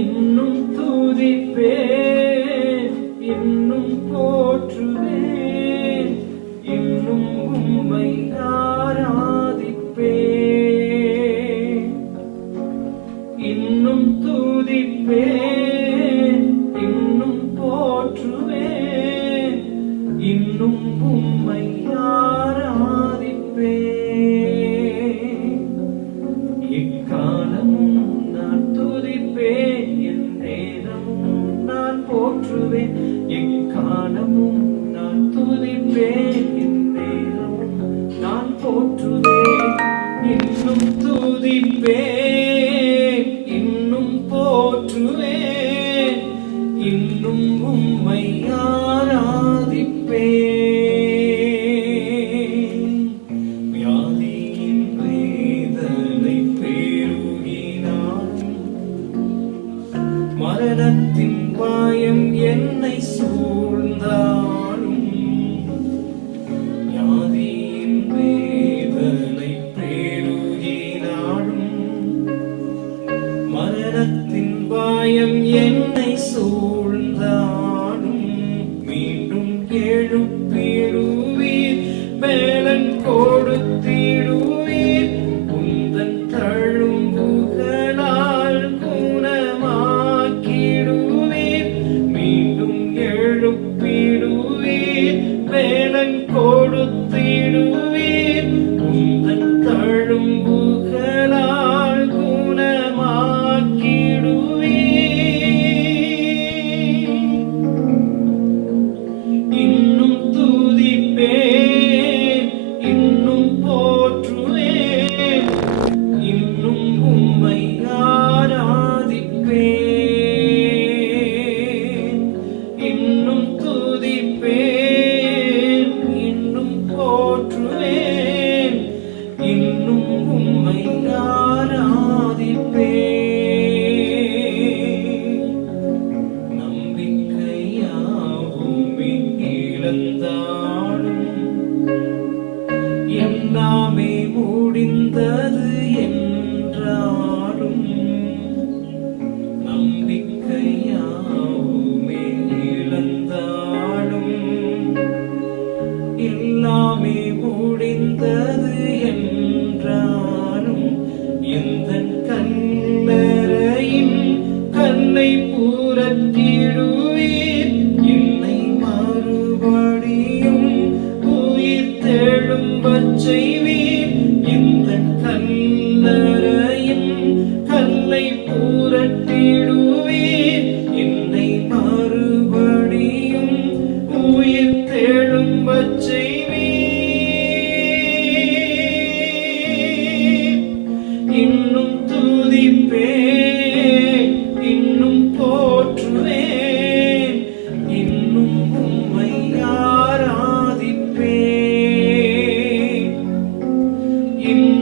இன்னும் துதிப்பேன், இன்னும் போற்றுவேன், இன்னும் உம்மை ஆராதிப்பேன். இன்னும் துதிப்பேன், இன்னும் போற்றுவேன், இன்னும் உம்மை ஆராதிப்பேன். எக்காலமும் நான் துதிப்பேன், என் நேரமும் நான் போற்றுவேன். எக்காலமும் நான் துதிப்பேன், என் நேரமும் நான் போற்றுவேன். இன்னும் துதிப்பேன், இன்னும் போற்றுவேன், இன்னும் உம்மை ஆராதிப்பேன். வியாதியின் வேதனை பெருகினாலும், மரணத்தின் பயம் என்னை சூழ்ந்தாலும், வியாதியின் வேதனை பெருகினாலும், மரணத்தின் பயம் என்னை சூழ்ந்தாலும், மீண்டும் எழுப்பிடுவீர், பலன் கொடுத்திடுவீர், உந்தன் தழும்புகளால் குணமாக்கிடுவீர். மீண்டும் எழுப்பிடுவீர், பலன் கொடுத்திடுவீர், உந்தன் தழும்புகளால் குணமாக்கிடுவீர். இன்னும் துதிப்பேன், இன்னும் போற்றுவேன், இன்னும் உம்மை ஆராதிப்பேன். இன்னும் துதிப்பேன், இன்னும் போற்றுவேன், இன்னும் உம்மை ஆராதிப்பேன். நம்பிக்கையாவுமே இழந்தாலும், எல்லாமே முடிந்தது என்றாலும், நம்பிக்கையாவுமே இழந்தாலும், எல்லாமே முடிந்தது என்றாலும், எந்தன் கல்லறையின் கல்லை புரட்டிடுவீர், என்னை மறுபடியும் உயிர் தெழும்பச் செய்வீர். எந்தன் கல்லறையின் கல்லை புரட்டிடுவீர், என்னை மறுபடியும் உயிர் தெழும்பச் செய்வீர். இன்னும் துதிப்பேன், இன்னும் போற்றுவேன், இன்னும் உம்மை ஆராதிப்பேன். இன்னும்